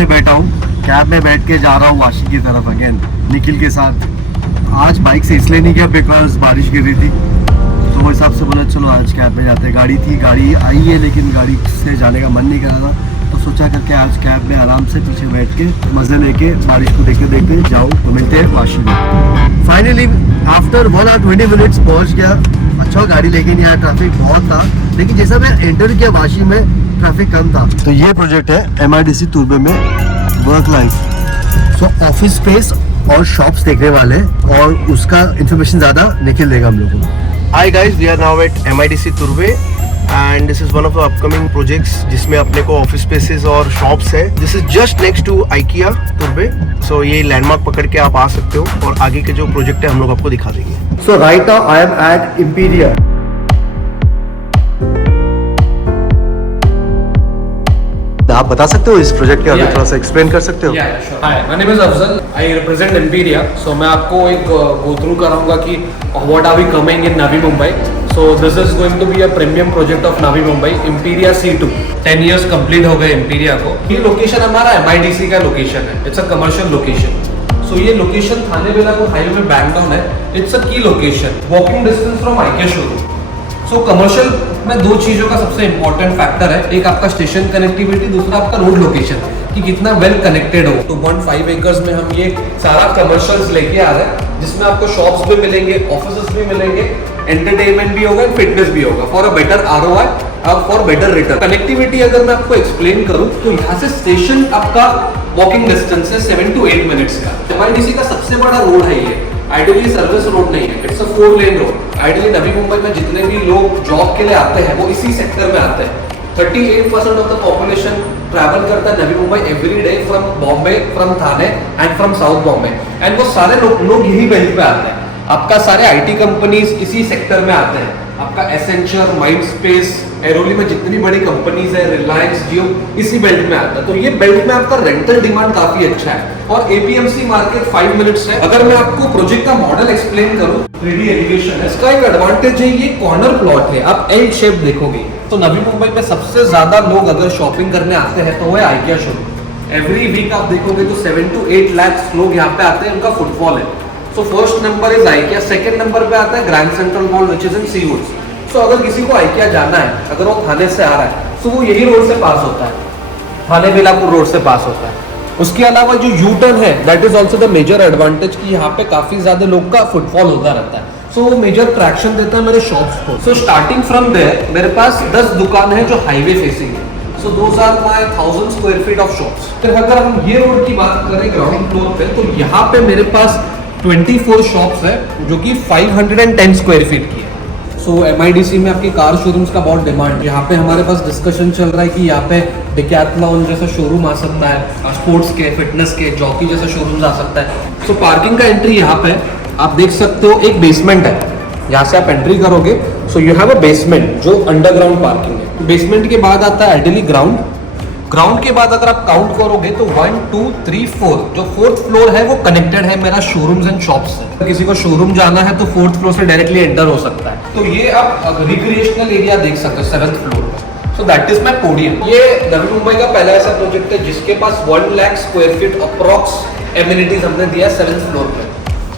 में बैठा हूँ, कैब में बैठ के जा रहा हूँ वाशी की तरफ अगेन निखिल के साथ। आज बाइक से इसलिए नहीं गया बिकॉज बारिश गिर रही थी, तो वो हिसाब से बोला चलो आज कैब में जाते हैं। गाड़ी आई है लेकिन गाड़ी से जाने का मन नहीं कर रहा था, तो सोचा करके आज कैब में आराम से पीछे बैठ के मज़े लेके बारिश को देखते देखते जाओ। तो मिलते हैं वाशी में। फाइनली आफ्टर 1 और 20 मिनट्स पहुँच गया। अच्छा गाड़ी लेके नहीं आया, ट्रैफिक बहुत था, लेकिन जैसा मैं एंटर किया वाशी में ट्रैफिक कम था। तो ये प्रोजेक्ट है MIDC तुर्बे में वर्क लाइफ। सो ऑफिस स्पेस और शॉप्स देखने वाले हैं, और उसका इंफॉर्मेशन ज़्यादा निखिल देगा हम लोगों को। Hi guys, we are now at MIDC तुर्बे and this is one of the upcoming projects जिसमें अपने को ऑफिस स्पेसेस और शॉप्स है। This is just next to IKEA तुर्बे। सो ये लैंडमार्क पकड़ के आप आ सकते हो, और आगे के जो प्रोजेक्ट है हम लोग आपको दिखा देंगे। So right now I am at Imperia. आप बता सकते हो इस प्रोजेक्ट के बारे में, थोड़ा सा एक्सप्लेन कर सकते हो? Hi, my name is Afzal, I represent Imperia. So मैं आपको एक गो थ्रू कराऊंगा कि what are we coming in Navi Mumbai. So this is going to be a premium project of Navi Mumbai, Imperia C2। 10 years complete हो गए इंपीरिया को। ये लोकेशन हमारा MIDC का लोकेशन है, इट्स अ कमर्शियल लोकेशन। सो ये लोकेशन थाने बेलापुर हाईवे में बैंक डाउन है। इट्स अ की location, walking distance from IKEA showroom. So commercial में दो चीज़ों का सबसे इंपॉर्टेंट फैक्टर है, एक आपका स्टेशन कनेक्टिविटी, दूसरा आपका रोड लोकेशन कि कितना वेल कनेक्टेड हो। 2.5 एकर्स में हम ये सारा कमर्शियल्स लेके आ रहे हैं, जिसमें आपको शॉप्स भी मिलेंगे, ऑफिसेस भी मिलेंगे, एंटरटेनमेंट भी होगा, फिटनेस भी होगा, फॉर अ बेटर ROI और फॉर बेटर रिटर्न। कनेक्टिविटी अगर मैं आपको एक्सप्लेन करूं तो यहाँ से स्टेशन आपका वॉकिंग डिस्टेंस है 7 to 8 मिनट्स का। MIDC का सबसे बड़ा रोड है ये, आइडियली सर्विस रोड नहीं है, it's a 4 lane road. Ideally Navi Mumbai में जितने भी लोग जॉब के लिए आते हैं वो इसी सेक्टर में आते हैं। 38% ऑफ द पॉपुलेशन ट्रैवल करता है Navi Mumbai every day from Bombay, from Thane and from south Bombay, and वो सारे लोग यही बेल्ट पे आते हैं। आपका सारे IT कंपनीज इसी सेक्टर में आते हैं। आपका एसेंचर, माइंडस्पेस, एरोली में जितनी बड़ी कंपनीज है, रिलायंस, जियो, इसी बेल्ट में आता है। तो ये बेल्ट में आपका रेंटल डिमांड काफी अच्छा है, और APMC मार्केट 5 मिनट्स है। अगर मैं आपको प्रोजेक्ट का मॉडल एक्सप्लेन करूं, 3D एलिवेशन है, इसका एक एडवांटेज है, ये कॉर्नर प्लॉट है, आप L शेप देखोगे। तो नवी मुंबई में सबसे ज्यादा लोग अगर शॉपिंग करने आते हैं तो वो है IKEA शोरूम। एवरी वीक आप देखोगे तो 7 to 8 लाख लोग यहाँ पे आते हैं, उनका फुटफॉल है। So first number is IKEA, second number पे आता है grand central mall which is in Seawoods. So अगर किसी को IKEA जाना है, अगर वो थाने से आ रहा है तो वो यही रोड से पास होता है, थाने बेलापुर रोड से पास होता है। उसके अलावा जो यू टर्न है, that is also the major advantage कि यहाँ पे काफी ज्यादा लोग का फुटफॉल होता रहता है। सो वो मेजर ट्रैक्शन देता है मेरे शॉप्स को। सो स्टार्टिंग फ्रॉम देयर मेरे पास 10 दुकान है जो हाईवे फेसिंग है। So those are my 1000 square feet of shops. फिर अगर हम ये रोड की बात करें ग्राउंड फ्लोर पे, तो यहाँ पे मेरे पास 24 शॉप्स है जो कि 510 स्क्वायर फीट की है। सो MIDC में आपके कार शोरूम्स का बहुत डिमांड, यहाँ पे हमारे पास डिस्कशन चल रहा है कि यहाँ पे डिकैथलॉन जैसा शोरूम आ सकता है, स्पोर्ट्स के, फिटनेस के, जॉकी जैसा शोरूम आ सकता है। सो पार्किंग का एंट्री यहाँ पे आप देख सकते हो, एक बेसमेंट है, यहाँ से आप एंट्री करोगे। So you have a basement जो अंडरग्राउंड पार्किंग है। बेसमेंट के बाद आता है आइडियली ग्राउंड। ग्राउंड के बाद अगर आप काउंट करोगे तो 1 2 3 4, जो 4th फ्लोर है वो कनेक्टेड है मेरा शोरूम्स एंड शॉप्स से। किसी को शोरूम जाना है तो 4th फ्लोर से डायरेक्टली एंटर हो सकता है। तो ये आप रिक्रिएशनल एरिया देख सकते हो 7th फ्लोर पे। So that is my podium. ये नवी मुंबई का पहला ऐसा प्रोजेक्ट है जिसके पास 1 lakh square feet approx amenities हमने दिया 7th फ्लोर पे।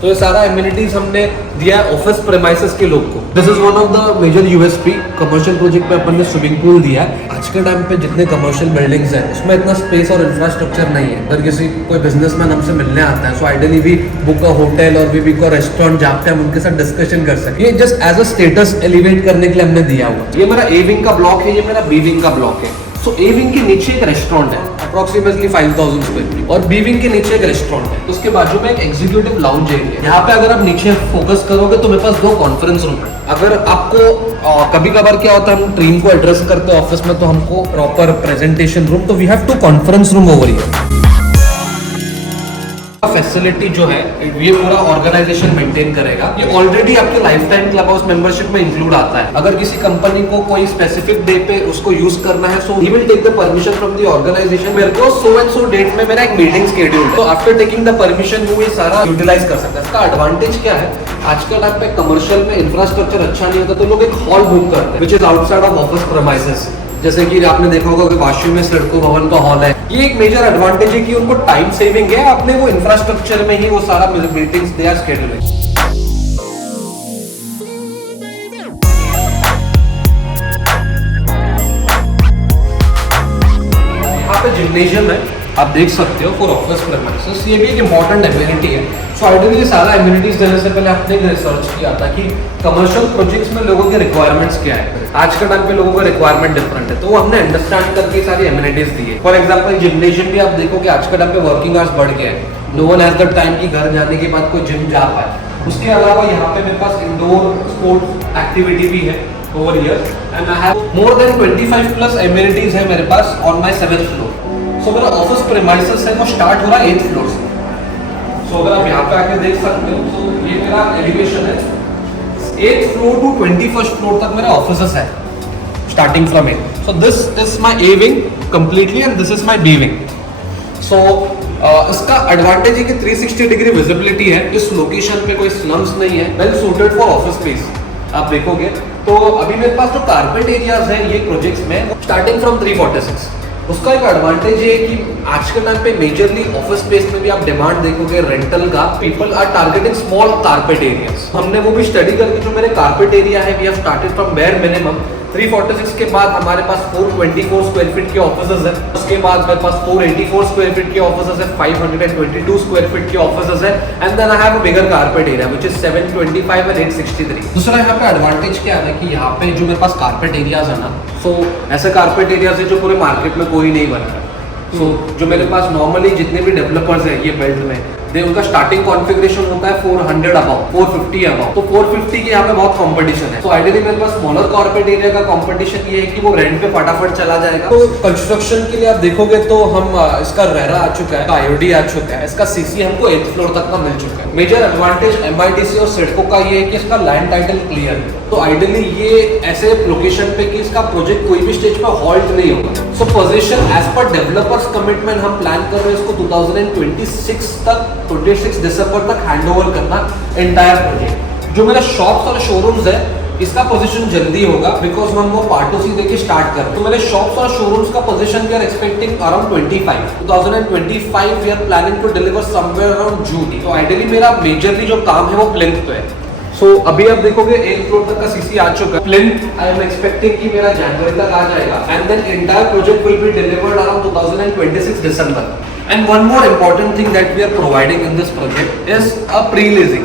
तो ये सारा एमिनिटीज हमने दिया है ऑफिस प्रेमाइसेस के लोग को। This is one of the major USP। Commercial project में अपन ने स्विमिंग पूल दिया है। आज के टाइम पे जितने कमर्शियल बिल्डिंग्स हैं उसमें इतना स्पेस और इंफ्रास्ट्रक्चर नहीं है। अगर किसी कोई बिजनेसमैन हमसे मिलने आता है, सो आइडियली भी बुक अ होटल और वी बुक अ रेस्टोरेंट जहाँ पे हम उनके साथ डिस्कशन कर सकें। ये just as a status elevate करने के लिए हमने दिया हुआ। ये मेरा A विंग का ब्लॉक है, ये मेरा B विंग का ब्लॉक है। सो A विंग के नीचे एक रेस्टोरेंट है अप्रोक्सीमेटली 5000 स्क्वायर फीट, और B विंग के नीचे एक रेस्टोरेंट है। उसके बाजू में एक एग्जीक्यूटिव लाउंज एरिया। यहाँ पे अगर आप नीचे फोकस करोगे तो मेरे पास 2 कॉन्फ्रेंस रूम है। अगर आपको कभी कभार क्या होता है, हम टीम को एड्रेस करते हैं ऑफिस में तो हमको प्रॉपर प्रेजेंटेशन रूम, तो we have 2 conference room over here. Facility जो है ये पूरा ऑर्गेनाइजेशन मेंटेन करेगा। ये ऑलरेडी आपके life time club house membership में इंक्लूड आता है। अगर किसी कंपनी को कोई स्पेसिफिक डे पे उसको यूज करना है, so he will take the permission from the organisation. मेरे को सो एंड सो डेट में मेरा एक मीटिंग शेड्यूल है, तो आफ्टर टेकिंग द परमिशन वो ये सारा यूटिलाइज कर सकता है। इसका एडवांटेज क्या है, आज के टाइम पे कमर्शियल में इंफ्रास्ट्रक्चर अच्छा नहीं होता तो लोग एक हॉल बुक करते हैं which is outside of office premises. जैसे कि आपने देखा होगा कि वाशू में सिडको भवन का हॉल है। ये एक मेजर एडवांटेज है कि उनको टाइम सेविंग है, अपने वो इंफ्रास्ट्रक्चर में ही वो सारा मीटिंग्स दे आर शेड्यूलिंग। यहाँ पे जिम्नेशियम है, आप देख सकते हो फॉर ऑफिस प्रेमिसेस। ये भी एक इंपॉर्टेंट एम्यूनिटी है। सो आइडियली सारा एम्यूनिटीज देने से पहले आपने रिसर्च किया था कि कमर्शियल प्रोजेक्ट्स में लोगों के रिक्वायरमेंट्स क्या है। आज के टाइम पे लोगों का रिक्वायरमेंट डिफरेंट है, तो वो हमने अंडरस्टैंड करके सारी एम्यूनिटीज दी है। फॉर एग्जाम्पल जिम्नेशियम भी आप देखो कि आज के टाइम पे वर्किंग आवर्स बढ़ गया है। No one has the time कि घर जाने के बाद कोई जिम जा पाए। उसके अलावा यहाँ पे मेरे पास इंडोर स्पोर्ट्स एक्टिविटी भी है over here and I have more than 25 plus amenities है मेरे पास on my 7th floor. So मेरा ऑफिस प्रीमाइसेस है वो स्टार्ट हो रहा है 8th फ्लोर से। So अगर आप यहाँ पे आके देख सकते हो तो ये मेरा एलिवेशन है 8th floor to 21st floor तक मेरा ऑफिसेस है starting from 8. So this is my A wing completely and this is my B wing. So इसका एडवांटेज है कि 360 डिग्री विजिबिलिटी है। इस लोकेशन पे कोई स्लम्स नहीं है, well suited for office space. आप देखोगे तो अभी मेरे पास जो कारपेट एरियाज हैं ये प्रोजेक्ट्स में स्टार्टिंग फ्रॉम 346। उसका एक एडवांटेज है कि आज के टाइम पे मेजरली ऑफिस स्पेस में भी आप डिमांड देखोगे रेंटल का, people are targeting small carpet areas. हमने वो भी स्टडी करके जो मेरे कारपेट एरिया है we have started from bare minimum 346 के बाद हमारे पास 424 स्क्वायर फीट के ऑफिसेज है। उसके बाद मेरे पास 484 स्क्वायर फीट के ऑफिसेज है, 522 स्क्वायर फीट के ऑफिसेज है and then I have a bigger carpet area which is 725 and 863। दूसरा यहाँ पे एडवांटेज क्या है कि यहाँ पे जो मेरे पास कारपेट एरियाज है ना, सो ऐसे कारपेट एरियाज है जो पूरे मार्केट में कोई नहीं बना है। सो जो मेरे पास नॉर्मली जितने भी डेवलपर्स हैं ये बेल्ट में दे उनका स्टार्टिंग कॉन्फ़िगरेशन होता है 400 अबव, 450 अबव। तो 450 के यहाँ पे बहुत कंपटीशन है। तो आइडियली मेरे पास स्मॉलर कॉर्पोरेट एरिया का कंपटीशन ये है कि वो रेंट पे फटाफट चला जाएगा। तो कंस्ट्रक्शन के लिए आप देखोगे तो हम इसका रेरा आ चुका है, आईओडी आ चुका है, इसका सीसी हमको 8th फ्लोर तक का मिल चुका है। मेजर एडवांटेज एमआईडीसी और सिडको का ये है कि इसका लैंड टाइटल क्लियर है। तो आइडियली ये ऐसे लोकेशन पे कि इसका प्रोजेक्ट कोई भी स्टेज पे हॉल्ट नहीं होगा। So position as per developers commitment हम प्लान कर रहे हैं इसको 2026 तक, 26 दिसंबर तक हैंडओवर करना एंटायर प्रोजेक्ट। जो मेरा शॉप्स और शोरूम्स है इसका पोजीशन जल्दी होगा बिकॉज हम वो पार्ट टू सी देके स्टार्ट कर। तो मेरे शॉप्स और शोरूम्स का position we are expecting around 2025 we are planning to deliver somewhere around June. तो आइडियली मेरा मेजरली जो काम है वो प्लिंथ पे है। सो अभी आप देखोगे 8th फ्लोर तक का सीसी आ चुका है। प्लिंथ आई एम एक्सपेक्टिंग कि मेरा जनवरी तक आ जाएगा and then entire project will be delivered around 2026 December. And one more important thing that we are providing in this project is a pre-leasing.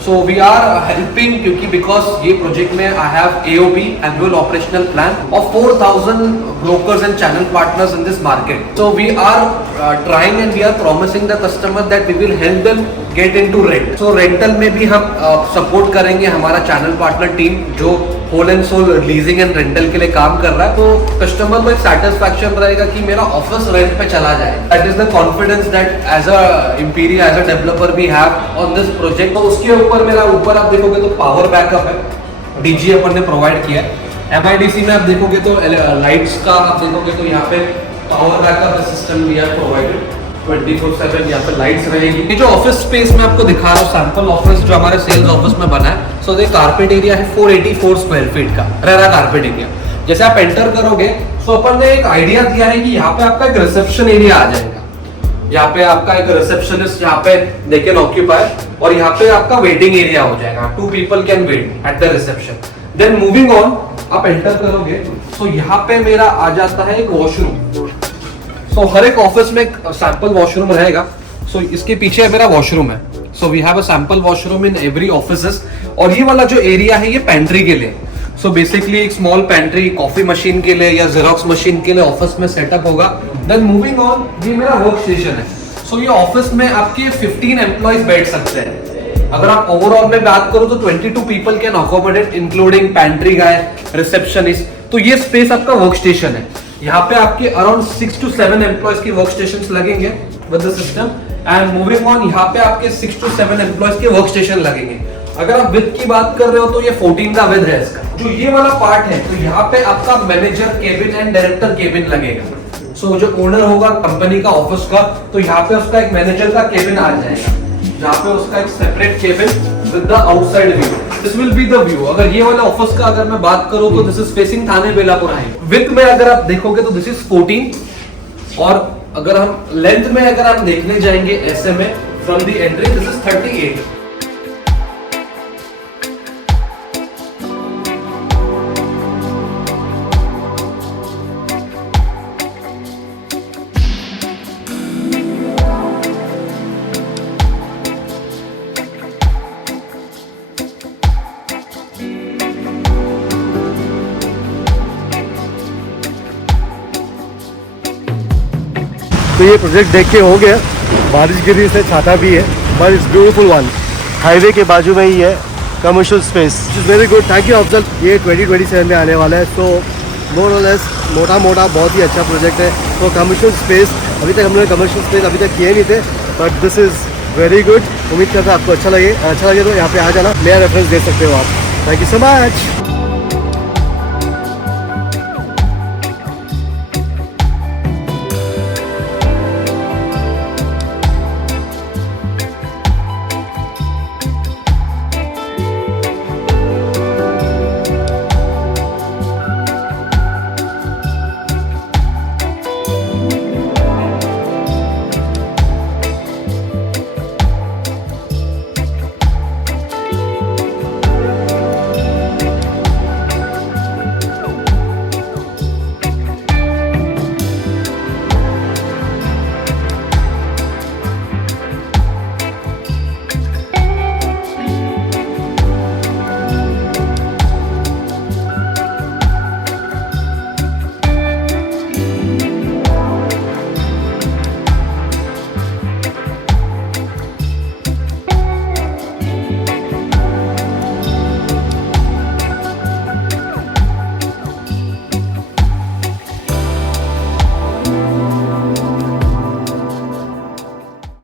So we are helping because ये project में I have AOP annual operational plan of 4,000 brokers and channel partners in this market. So we are trying and we are promising the customer that we will help them get into rent. So rental में भी हम support करेंगे हमारा channel partner team जो whole and sole leasing and rental के लिए काम कर रहा है। तो कस्टमर को एक सेटिस्फैक्शन रहेगा कि मेरा ऑफिस रेंट पे चला जाए। That is the confidence that as a Imperia as a developer we have on this project. तो उसके ऊपर ऊपर आप देखोगे तो पावर बैकअप है, डीजी अपन ने प्रोवाइड किया है। एमआईडीसी में आप देखोगे तो लाइट्स का आप देखोगे तो यहाँ पे power backup system we have provided 24/7 यहाँ पे लाइट्स रहेगी। ये जो ऑफिस स्पेस में आपको दिखा रहा हूँ सैंपल ऑफिस जो हमारे सेल्स ऑफिस में बना है, सो ये कारपेट एरिया है 484 स्क्वायर फीट का रेरा कारपेट एरिया। जैसे आप एंटर करोगे तो अपन ने एक आइडिया दिया है कि यहाँ पे आपका एक रिसेप्शन एरिया आ जाएगा। यहाँ पे आपका एक रिसेप्शनिस्ट यहाँ पे दे कैन ऑक्यूपाई और यहाँ पे आपका वेटिंग एरिया हो जाएगा। 2 people can wait at the reception. Then moving on आप एंटर करोगे तो यहाँ पे मेरा आ जाता है एक वॉशरूम। सो हर एक ऑफिस में एक सैंपल वॉशरूम रहेगा। सो इसके पीछे मेरा वॉशरूम है। So we have a sample washroom in every offices. और ये वाला जो एरिया है ये पेंट्री के लिए। सो बेसिकली एक स्मॉल पेंट्री कॉफी मशीन के लिए या जेरोक्स मशीन के लिए ऑफिस में सेटअप होगा। देन मूविंग ऑन ये मेरा वर्क स्टेशन है। सो ये ऑफिस में आपके 15 एम्प्लॉइज बैठ सकते हैं। अगर आप ओवरऑल में बात करो तो 22 people can accommodate including pantry guy, receptionist. तो ये स्पेस आपका वर्क स्टेशन है। यहाँ पे आपके अराउंड 6 to 7 एम्प्लॉइज की वर्क स्टेशन लगेंगे with the system. And moving on यहाँ पे आपके 6 to 7 एम्प्लॉइज के वर्क स्टेशन लगेंगे। अगर आप विद की बात कर रहे हो तो ये 14 का विद है इसका। जो ये वाला पार्ट है तो यहाँ पे आपका manager cabin and director cabin लगेगा। सो जो ओनर होगा कंपनी का ऑफिस का तो यहाँ पे उसका एक मैनेजर का केबिन आ जाएगा जहाँ पे उसका एक separate cabin with the outside view. This will be the view. अगर ये वाला ऑफिस का अगर मैं बात करूं तो this is facing Thane Belapur highway. Width में अगर आप देखोगे तो this is 14 और अगर हम लेंथ में अगर आप देखने जाएंगे ऐसे में from the entry this is 38. तो ये प्रोजेक्ट देख के हो गया, बारिश गिरी से छाता भी है, but it's beautiful one. Highway के बाजू में ही है commercial space, it's very good. Thank you Afzal. ये 2027 में आने वाला है, सो मोर और लेस मोटा मोटा बहुत ही अच्छा प्रोजेक्ट है. तो कमर्शियल स्पेस अभी तक हम लोग कमर्शियल स्पेस अभी तक किए नहीं थे, but this is very good. उम्मीद करता है आपको अच्छा लगे तो यहाँ पे आ जाना, मेरा रेफरेंस दे सकते हो आप. Thank you so much.